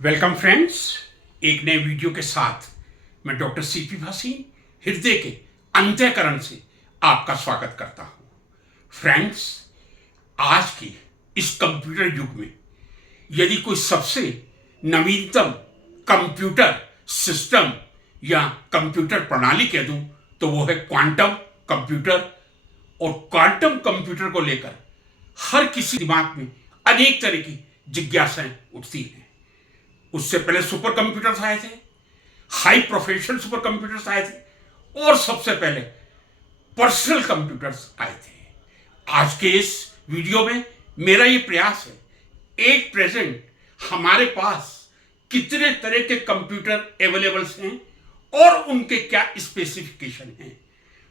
Welcome friends, एक नए video के साथ मैं डॉक्टर सीपी भासी हृदय के अंतःकरण से आपका स्वागत करता हूं। फ्रेंड्स, आज की इस कंप्यूटर युग में यदि कोई सबसे नवीनतम कंप्यूटर सिस्टम या कंप्यूटर प्रणाली कह दूं तो वो है क्वांटम कंप्यूटर। और क्वांटम कंप्यूटर को लेकर हर किसी दिमाग में अनेक तरह की जिज्ञासाएं उठती हैं। उससे पहले सुपर कंप्यूटर्स आए थे, हाई प्रोफेशनल सुपर कंप्यूटर्स आए थे और सबसे पहले पर्सनल कंप्यूटर्स आए थे। आज के इस वीडियो में मेरा ये प्रयास है, एक प्रेजेंट हमारे पास कितने तरह के कंप्यूटर अवेलेबल्स हैं और उनके क्या स्पेसिफिकेशन हैं।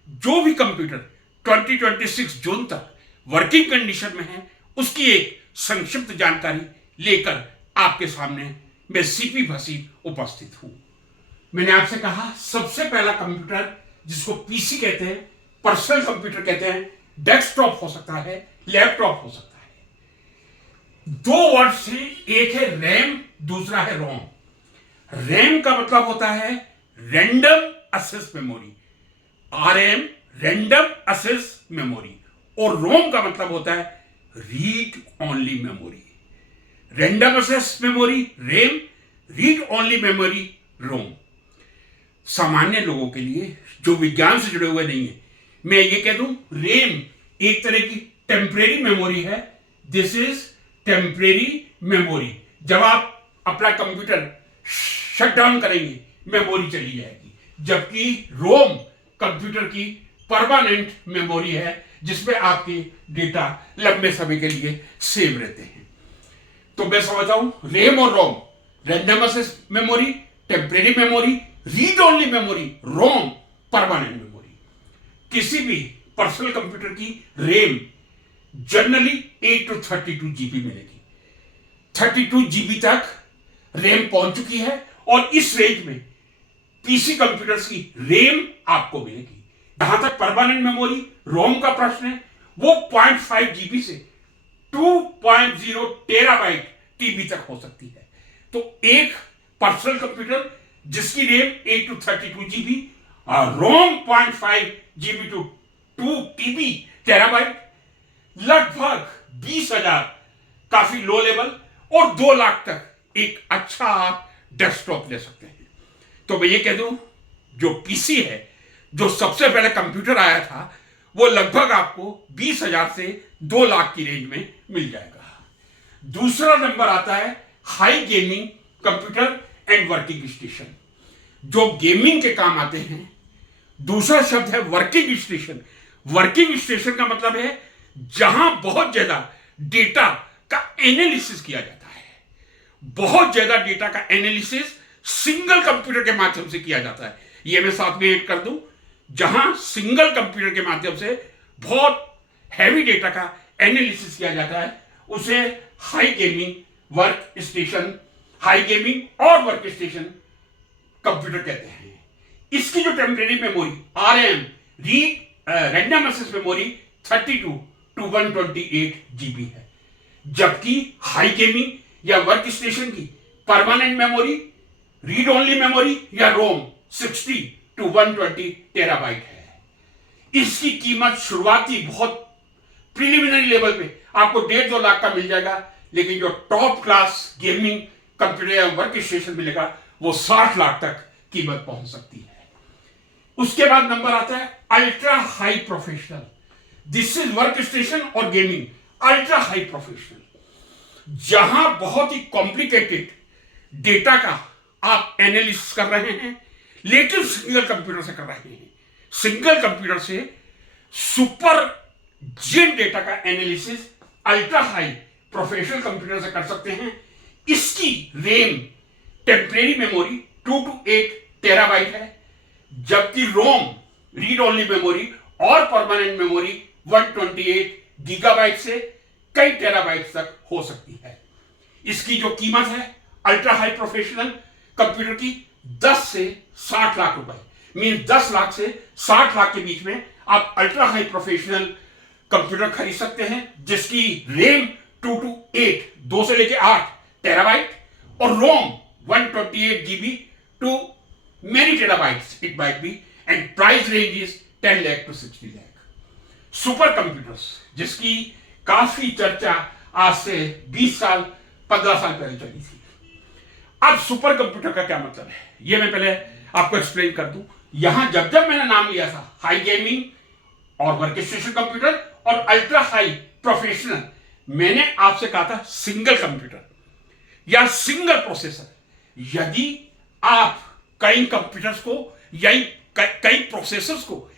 जो भी कंप्यूटर 2026 जून तक वर्किंग कंडीशन में है उसकी एक संक्षिप्त जानकारी लेकर आपके सामने मैं सीपी भासी उपस्थित हूं। मैंने आपसे कहा सबसे पहला कंप्यूटर जिसको पीसी कहते हैं, पर्सनल कंप्यूटर कहते हैं, डेस्कटॉप हो सकता है, लैपटॉप हो सकता है। दो वर्ड से, एक है रैम, दूसरा है रोम। रैम का मतलब होता है random access memory, RM, random access memory. और रोम का मतलब होता है read only memory. Random access memory RAM, read only memory ROM. सामान्य लोगों के लिए जो विज्ञान से जुड़े हुए नहीं है, मैं ये कह दूं रैम एक तरह की टेम्परेरी मेमोरी है। This is temporary memory. जब आप अपना कंप्यूटर शट डाउन करेंगे मेमोरी चली जाएगी, जबकि रोम कंप्यूटर की परमानेंट मेमोरी है जिसमें आपके डेटा लंबे समय के लिए सेव रहते हैं। तो मैं समझता हूं रैम और ROM, random access memory temporary memory, read only memory ROM permanent memory. किसी भी पर्सनल कंप्यूटर की रैम जनरली 8 to 32 जीबी मिलेगी। 32 जीबी तक रैम पहुंच चुकी है और इस रेंज में पीसी कंप्यूटर्स की रैम आपको मिलेगी। जहां तक परमानेंट मेमोरी रोम का प्रश्न है, वो 0.5 जीबी से 2.0 टेराबाइट टीबी तक हो सकती है। तो एक पर्सनल कंप्यूटर जिसकी रैम 8 to 32 जीबी और रोम 0.5 जीबी टू 2 टीबी टेराबाइट, लगभग 20,000 काफी लो लेवल और 2 लाख तक एक अच्छा आप डेस्कटॉप ले सकते हैं। तो मैं ये कह दूं जो पीसी है, जो सबसे पहले कंप्यूटर आया था, वो लगभग आपको 20,000 से 2 लाख की रेंज में मिल जाएगा। दूसरा नंबर आता है high gaming computer and working station, जो गेमिंग के काम आते हैं। दूसरा शब्द है वर्किंग स्टेशन। वर्किंग स्टेशन का मतलब है जहां बहुत ज्यादा डेटा का एनालिसिस किया जाता है। बहुत ज्यादा डेटा का एनालिसिस सिंगल कंप्यूटर के माध्यम से किया जाता है। यह मैं साथ में ऐड कर दूं, जहां सिंगल कंप्यूटर के माध्यम से बहुत हैवी डेटा का एनालिसिस किया जाता है, उसे high gaming work station, high gaming और वर्क स्टेशन कंप्यूटर कहते हैं। इसकी जो temporary memory RM, random access memory 32 to 128 GB है, जबकि हाई गेमिंग या वर्क स्टेशन की permanent memory, read only memory या रोम 60 to 120 टेराबाइट है। इसकी कीमत शुरुआती बहुत प्रिलिमिनरी लेवल पे आपको 1.5-2 लाख का मिल जाएगा, लेकिन जो टॉप क्लास गेमिंग कंप्यूटर या वर्क स्टेशन मिलेगा वो 60 लाख तक कीमत पहुंच सकती है। उसके बाद नंबर आता है ultra high professional. This is work station और गेमिंग अल्ट्रा हाई प्रोफेशनल, जहां बहुत ही कॉम्प्लिकेटेड डेटा का आप एनालिसिस कर रहे हैं, लेकिन सिंगल कंप्यूटर से कर रहे हैं। सिंगल कंप्यूटर से सुपर जेन डेटा का analysis ultra high professional computer से कर सकते हैं। इसकी RAM temporary memory 2 to 8 terabyte है, जबकि रोम, रीड ओनली मेमोरी और परमानेंट मेमोरी 128 गीगाबाइट से कई टेराबाइट तक हो सकती है। इसकी जो कीमत है अल्ट्रा हाई प्रोफेशनल कंप्यूटर की 10 से 60 लाख रुपए, मीन 10 लाख से 60 लाख के बीच में आप अल्ट्रा हाई प्रोफेशनल कंप्यूटर खरीद सकते हैं, जिसकी रैम 2 to 8, 2 से लेकर 8 टेराबाइट और रोम 128 GB to many terabytes it might be, and price range is 10 lakh to 60 lakh। Super computers जिसकी काफी चर्चा आज से 20 साल 15 साल पहले चली थी। अब सुपर कंप्यूटर का क्या मतलब है ये मैं पहले आपको एक्सप्लेन कर दूं। यहां जब जब मैंने नाम लिया था हाई गेमिंग और वर्कस्टेशन कंप्यूटर और अल्ट्रा हाई प्रोफेशनल, मैंने आपसे कहा था सिंगल कंप्यूटर या सिंगल प्रोसेसर। यदि आप कई कंप्यूटर्स को या कई प्रोसेसर्स को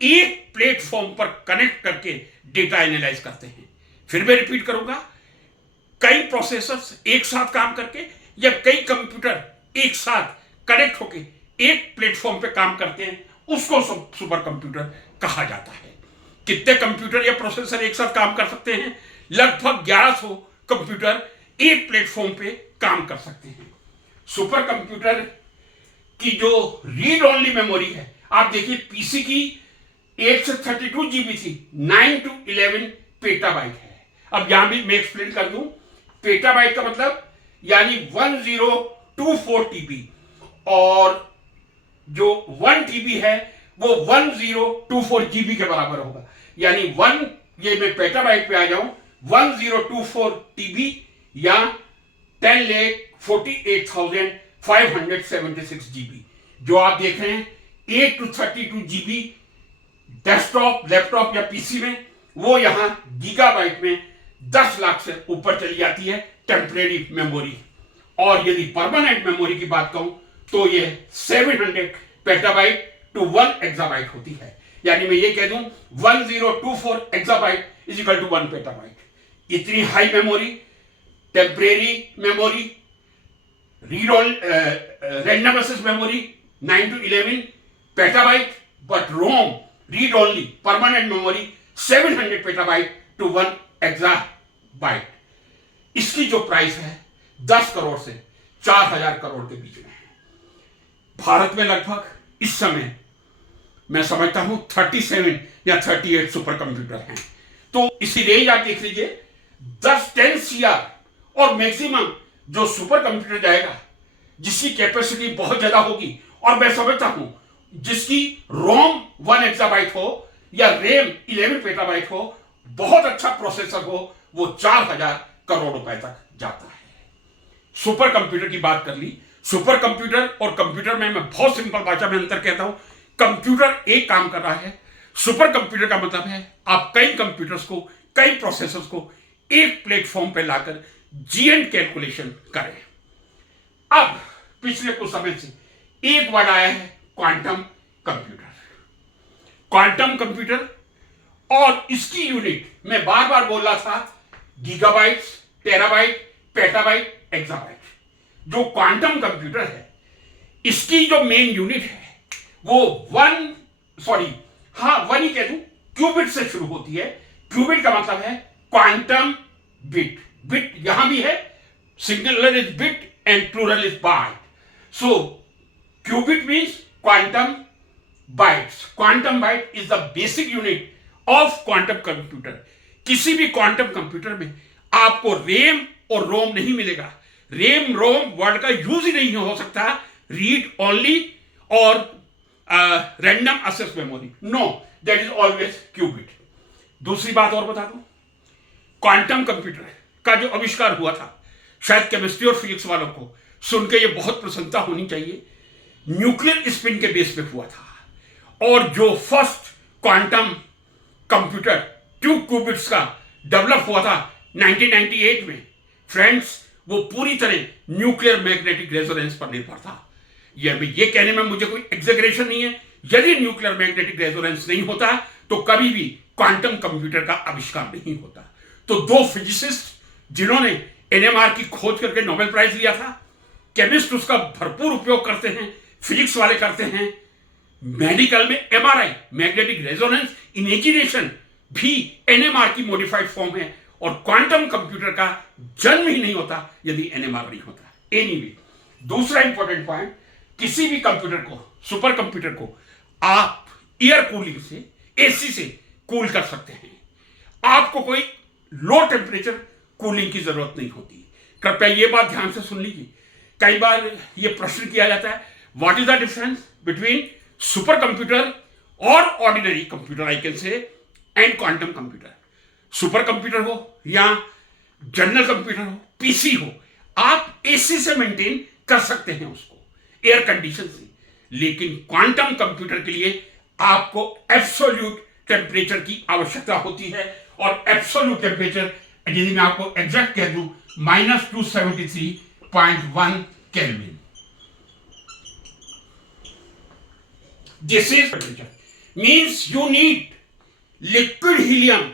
एक प्लेटफॉर्म पर कनेक्ट करके डेटा एनालाइज करते हैं, फिर मैं रिपीट करूंगा, कई प्रोसेसर्स एक साथ काम करके या कई कंप्यूटर एक साथ कनेक्ट होके एक प्लेटफॉर्म पे काम करते हैं, उसको सुपर कंप्यूटर कहा जाता है। कितने कंप्यूटर या प्रोसेसर एक साथ काम कर सकते हैं? लगभग 1100 कंप्यूटर एक प्लेटफॉर्म पे काम कर सकते हैं। सुपर कंप्यूटर की जो रीड ओनली मेमोरी है, आप देखिए पीसी की 8 से 32 GB थी, 9 to 11 पेटाबाइट है। अब यहां भी मैं एक्सप्लेन कर दूं, पेटाबाइट का मतलब यानी 1024 TB, और जो 1 TB है वो 1024 GB के बराबर होगा। यानी ये मैं पेटाबाइट पे आ जाऊं, 1024 TB या 10,48,576 GB। जो आप देख रहे हैं 8 to 32 GB डेस्कटॉप, लैपटॉप या पीसी में, वो यहां गीगाबाइट में 10 लाख से ऊपर चली जाती है टेम्परेरी मेमोरी। और यदि परमानेंट मेमोरी की बात कहूं तो ये 700 पेटाबाइट टू 1 एक्साबाइट होती है। यानी मैं ये कह दूं 1024 exabyte is equal to 1 petabyte. इतनी high memory, temporary memory, read on random access memory 9 to 11 petabyte, but ROM read only permanent memory 700 petabyte to 1 exabyte. इसकी जो प्राइस है 10 करोड़ से 4000 करोड़ के बीच में है। भारत में लगभग इस समय मैं समझता हूं 37 या 38 सुपर कंप्यूटर हैं। तो इसी रेंज आप देख लीजिए, 10 CR और मैक्सिमम जो सुपर कंप्यूटर जाएगा जिसकी कैपेसिटी बहुत ज्यादा होगी, और मैं समझता हूं जिसकी रोम 1 एक्साबाइट हो या रैम 11 पेटाबाइट हो, बहुत अच्छा प्रोसेसर हो, वो 4000 करोड़ रुपए तक जाता है। सुपर कंप्यूटर की बात कर ली। सुपर कंप्यूटर और कंप्यूटर में मैं बहुत सिंपल भाषा में अंतर कहता हूं। कंप्यूटर एक काम कर रहा है, सुपर कंप्यूटर का मतलब है आप कई कंप्यूटर्स को, कई प्रोसेसर्स को एक प्लेटफॉर्म पे लाकर जीएन कैलकुलेशन करें। अब पिछले कुछ समय से एक वर्ड आया है क्वांटम कंप्यूटर। क्वांटम कंप्यूटर और इसकी यूनिट मैं बार बार बोल रहा था, गीगाबाइट्स, टेराबाइट, पेटाबाइट, एक्साबाइट। जो क्वांटम कंप्यूटर है इसकी जो मेन यूनिट है वो 1 ही कह दूं, क्यूबिट से शुरू होती है। क्यूबिट का मतलब है क्वांटम बिट। बिट यहां भी है, singular is bit and plural is byte. So qubit means quantum bytes. Quantum byte is the basic unit of quantum computer. किसी भी क्वांटम कंप्यूटर में आपको रैम और रोम नहीं मिलेगा। रैम रोम वर्ड का यूज ही नहीं हो सकता, रीड ओनली और random access memory, no, that is always qubit. दूसरी बात और बता दूं, क्वांटम कंप्यूटर का जो आविष्कार हुआ था, शायद केमिस्ट्री और फिजिक्स वालों को सुन के ये बहुत प्रसन्नता होनी चाहिए, न्यूक्लियर स्पिन के बेस पे हुआ था। और जो फर्स्ट क्वांटम कंप्यूटर 2 क्यूबिट्स का डेवलप हुआ था 1998 में, फ्रेंड्स, वो पूरी तरह न्यूक्लियर मैग्नेटिक रेजोनेंस पर निर्भर था। ये कहने में मुझे कोई एग्जैगरेशन नहीं है। यदि न्यूक्लियर मैग्नेटिक रेजोनेंस नहीं होता तो कभी भी क्वांटम कंप्यूटर का आविष्कार नहीं होता। तो 2 फिजिसिस्ट जिन्होंने एनएमआर की खोज करके नोबेल प्राइज लिया था, केमिस्ट उसका भरपूर उपयोग करते हैं, फिजिक्स वाले करते हैं, मेडिकल में एमआरआई, मैग्नेटिक रेजोनेंस इमेजिनेशन भी एनएमआर की मॉडिफाइड फॉर्म है। और क्वांटम कंप्यूटर का जन्म ही नहीं होता यदि एनएमआर नहीं होता। एनीवे, दूसरा इंपॉर्टेंट पॉइंट, किसी भी कंप्यूटर को, सुपर कंप्यूटर को आप एयर कूलिंग से, एसी से कूल कर सकते हैं। आपको कोई लो टेम्परेचर कूलिंग की जरूरत नहीं होती। कृपया यह बात ध्यान से सुन लीजिए, कई बार ये प्रश्न किया जाता है, what is the difference between super computer और ordinary computer, I can say, and quantum computer. Super computer हो या जनरल कंप्यूटर हो, पीसी हो, आप एसी से मेंटेन कर सकते हैं उसको, एयर कंडीशन से, लेकिन क्वांटम कंप्यूटर के लिए आपको एब्सोल्यूट टेम्परेचर की आवश्यकता होती है। और एब्सोल्यूट टेम्परेचर यदि मैं आपको एग्जैक्ट कह दूं, -273.1 kelvin. This is temperature means you need liquid helium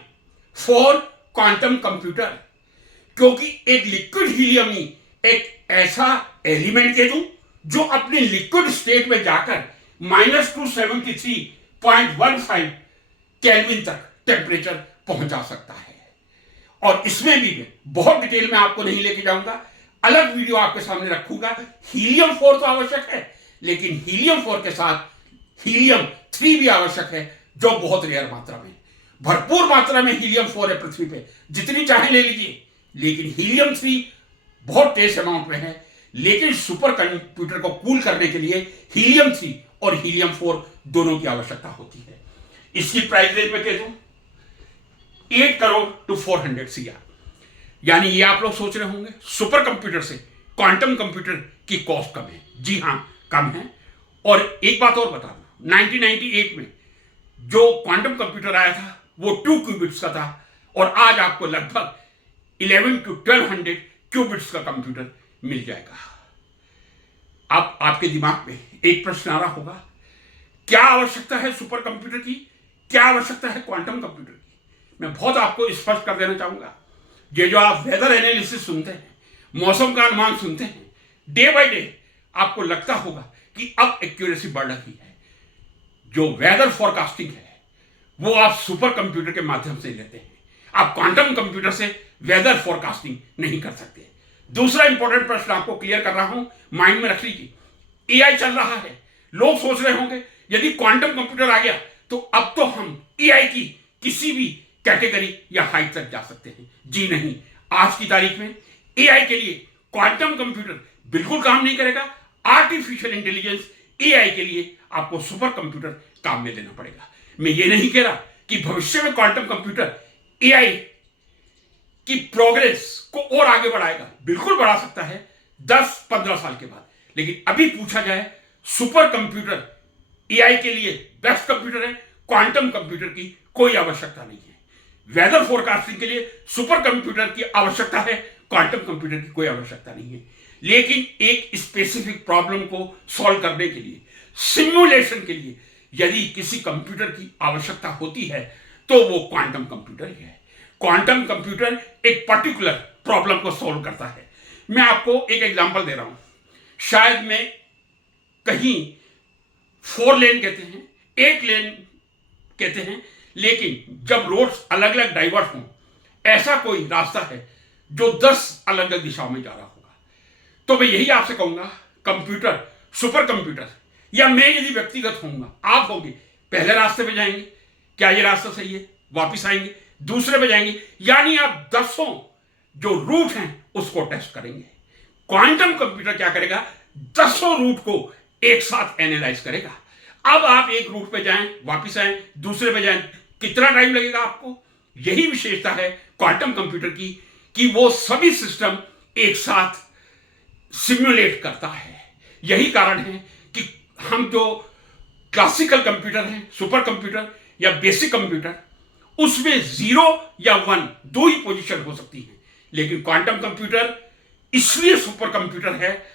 for quantum computer, क्योंकि एक लिक्विड हीलियम ही एक ऐसा एलिमेंट कह दूं जो अपने लिक्विड स्टेट में जाकर -273.15 केल्विन तक टेम्परेचर पहुंचा सकता है। और इसमें भी बहुत डिटेल में आपको नहीं लेके जाऊंगा, अलग वीडियो आपके सामने रखूंगा। हीलियम 4 तो आवश्यक है, लेकिन हीलियम 4 के साथ हीलियम 3 भी आवश्यक है, जो बहुत रेयर मात्रा में, भरपूर मात्रा में हीलियम 4 है पृथ्वी पे, जितनी चाहे ले लीजिए, लेकिन हीलियम 3 बहुत टेस्ट अमाउंट में है। लेकिन सुपर कंप्यूटर को कूल करने के लिए हीलियम 3 और हीलियम 4 दोनों की आवश्यकता होती है। इसकी प्राइस रेंज में कह दूं 8 करोड़ to 400 CR। यानी ये आप लोग सोच रहे होंगे सुपर कंप्यूटर से क्वांटम कंप्यूटर की कॉस्ट कम है। जी हां, कम है। और एक बात और बता दूं, 1998 में जो क्वांटम कंप्यूटर आया था वो 2 क्यूबिट्स का था, और आज आपको लगभग 11 to 1200 क्यूबिट्स का कंप्यूटर मिल जाएगा। अब आपके दिमाग में एक प्रश्न आ रहा होगा, क्या आवश्यकता है सुपर कंप्यूटर की, क्या आवश्यकता है क्वांटम कंप्यूटर की? मैं बहुत आपको स्पष्ट कर देना चाहूंगा, ये जो आप वेदर एनालिसिस सुनते हैं, मौसम का अनुमान सुनते हैं, डे बाय डे आपको लगता होगा कि अब एक्यूरेसी बढ़ रही है। जो वेदर फोरकास्टिंग है वो आप सुपर कंप्यूटर के माध्यम से लेते हैं, आप क्वांटम कंप्यूटर से वेदर फोरकास्टिंग नहीं कर सकते। दूसरा इंपॉर्टेंट प्रश्न आपको क्लियर कर रहा हूं, माइंड में रख लीजिए। एआई चल रहा है, लोग सोच रहे होंगे यदि क्वांटम कंप्यूटर आ गया तो अब तो हम एआई की किसी भी कैटेगरी या हाइट तक जा सकते हैं। जी नहीं, आज की तारीख में एआई के लिए क्वांटम कंप्यूटर बिल्कुल काम नहीं करेगा। आर्टिफिशियल इंटेलिजेंस एआई के लिए आपको सुपर कंप्यूटर काम में लेना पड़ेगा। मैं ये नहीं कह रहा कि भविष्य में क्वांटम कंप्यूटर एआई की प्रोग्रेस को और आगे बढ़ाएगा, बिल्कुल बढ़ा सकता है 10-15 साल के बाद। लेकिन अभी पूछा जाए, सुपर कंप्यूटर एआई के लिए बेस्ट कंप्यूटर है, क्वांटम कंप्यूटर की कोई आवश्यकता नहीं है। वेदर फोरकास्टिंग के लिए सुपर कंप्यूटर की आवश्यकता है, क्वांटम कंप्यूटर की कोई आवश्यकता नहीं है। लेकिन एक स्पेसिफिक प्रॉब्लम को सॉल्व करने के लिए, सिमुलेशन के लिए यदि किसी कंप्यूटर की आवश्यकता होती है तो वो क्वांटम कंप्यूटर ही है। क्वांटम कंप्यूटर एक पर्टिकुलर प्रॉब्लम को सॉल्व करता है। मैं आपको एक एग्जांपल दे रहा हूं, शायद मैं कहीं 4 लेन कहते हैं, 8 लेन कहते हैं, लेकिन जब रोड्स अलग अलग डाइवर्ट हों, ऐसा कोई रास्ता है जो 10 अलग अलग दिशाओं में जा रहा होगा, तो मैं यही आपसे कहूंगा, कंप्यूटर, सुपर कंप्यूटर या मैं यदि व्यक्तिगत होऊंगा, आप होंगे, पहले रास्ते पे जाएंगे, क्या ये रास्ता सही है, वापिस आएंगे, दूसरे पे जाएंगे, यानी आप 10 जो रूट हैं उसको टेस्ट करेंगे। क्वांटम कंप्यूटर क्या करेगा, 10 रूट को एक साथ एनालाइज करेगा। अब आप एक रूट पे जाएं, वापिस आए, दूसरे पे जाएं, कितना टाइम लगेगा आपको? यही विशेषता है क्वांटम कंप्यूटर की कि वो सभी सिस्टम एक साथ सिमुलेट करता है। यही कारण है कि हम जो क्लासिकल कंप्यूटर हैं, सुपर कंप्यूटर या बेसिक कंप्यूटर, उसमें 0 या 1 दो ही पोजीशन हो सकती हैं, लेकिन क्वांटम कंप्यूटर इसलिए सुपर कंप्यूटर है,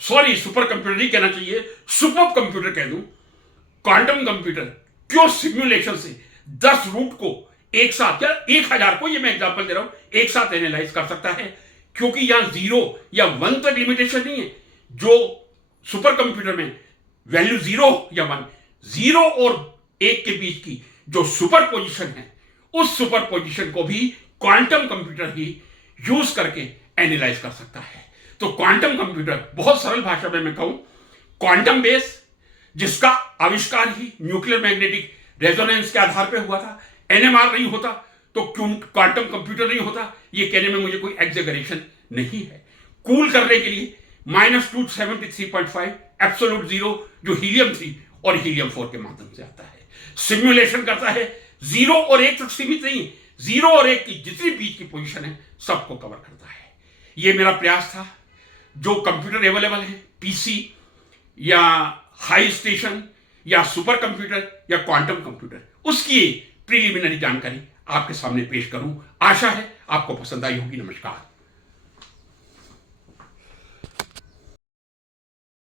सॉरी सुपर कंप्यूटर नहीं कहना चाहिए, सुपर कंप्यूटर कह दूं। क्वांटम कंप्यूटर क्यों सिमुलेशन से 10 रूट को एक साथ या 1000 को, ये मैं एग्जांपल दे रहा हूं, एक साथ एनालाइज कर सकता है, क्योंकि यहां 0 या 1 तक लिमिटेशन नहीं है। जो सुपर कंप्यूटर में वैल्यू 0 या 1, 0 और 1 के बीच की जो सुपर पोजिशन है, उस सुपर पोजिशन को भी क्वांटम कंप्यूटर ही यूज करके एनालाइज कर सकता है। तो क्वांटम कंप्यूटर, बहुत सरल भाषा में मैं कहूं, क्वांटम बेस जिसका आविष्कार ही न्यूक्लियर मैग्नेटिक रेजोनेंस के आधार पर हुआ था, एनएमआर नहीं होता तो क्यों क्वांटम कंप्यूटर नहीं होता, ये कहने में मुझे कोई एग्जैगरेशन नहीं है। कूल करने के लिए -273.5 एब्सोल्यूट जीरो जो हीलियम 3 और हीलियम 4 के माध्यम से आता है। सिमुलेशन करता है 0 और 1 तक सीमित नहीं, 0 और 1 की जितनी बीच की पोजीशन है सबको कवर करता है। यह मेरा प्रयास था। जो कंप्यूटर अवेलेबल है, पीसी या हाई स्टेशन या सुपर कंप्यूटर या क्वांटम कंप्यूटर, उसकी प्रीलिमिनरी जानकारी आपके सामने पेश करूं। आशा है आपको पसंद आई होगी। नमस्कार।